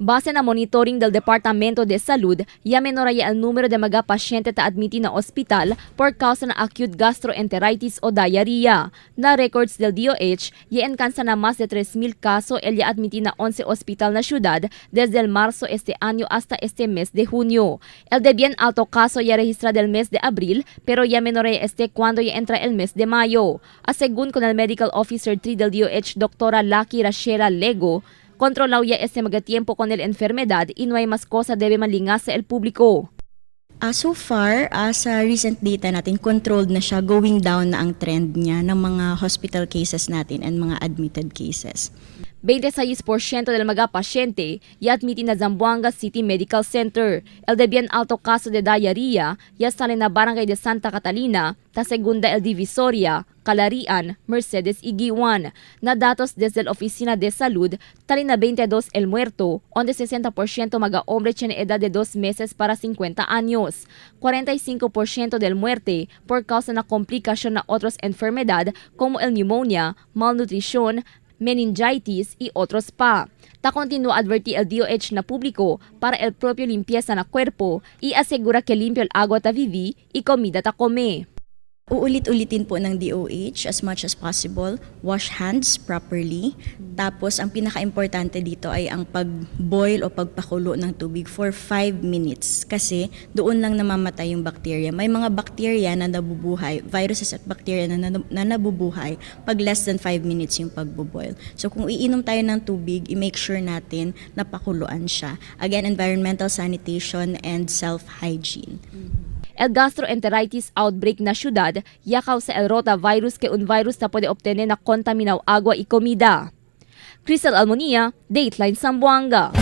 Base na monitoring del Departamento de Salud, ya menoraya ang numero de mga pasyente ta admiti na ospital por causa na acute gastroenteritis o diarrhea. Na records del DOH, ya encansa na mas de 3,000 caso el ya admiti na 11 hospital na syudad desde el marzo este año hasta este mes de junio. El de bien alto caso ya registra del mes de abril, pero ya menoraya este cuando ya entra el mes de mayo. Asegun con el Medical Officer 3 del DOH, Doctora Lucky Rachela Lego, controlado ya este magatiempo con el enfermedad y no hay más cosa debe malingas sa el público. So far, sa recent data natin, controlled na siya, going down na ang trend niya ng mga hospital cases natin and mga admitted cases. 26% del mga pasyente ya admiti na Zamboanga City Medical Center. El de bien alto caso de diarrhea ya sale na Barangay de Santa Catalina, ta segunda el Divisoria, Calarian, Mercedes y Giwan. Na datos desde la Oficina de Salud, tali na 22 el muerto, onde 60% mga hombre tiene edad de 2 meses para 50 años. 45% del muerte por causa na komplikasyon na otros enfermedad como el pneumonia, malnutrición, meningitis y otros pa. Ta continúa advertir el DOH na público para el propio limpieza na cuerpo y asegura que limpio el agua ta vivi y comida ta come. Uulit-ulitin po ng DOH as much as possible, wash hands properly. Tapos ang pinaka-importante dito ay ang pag-boil o pagpakulo ng tubig for 5 minutes kasi doon lang namamatay yung bacteria. May mga bacteria na nabubuhay, viruses at bacteria na nabubuhay pag less than 5 minutes yung pagbo-boil. So kung iinom tayo ng tubig, i-make sure natin na pakuluan siya. Again, environmental sanitation and self-hygiene. El gastroenteritis outbreak na syudad ya causa el rotavirus que un virus na puede obtener na contaminaw agua y comida. Crystal Almonia, Dateline Zamboanga.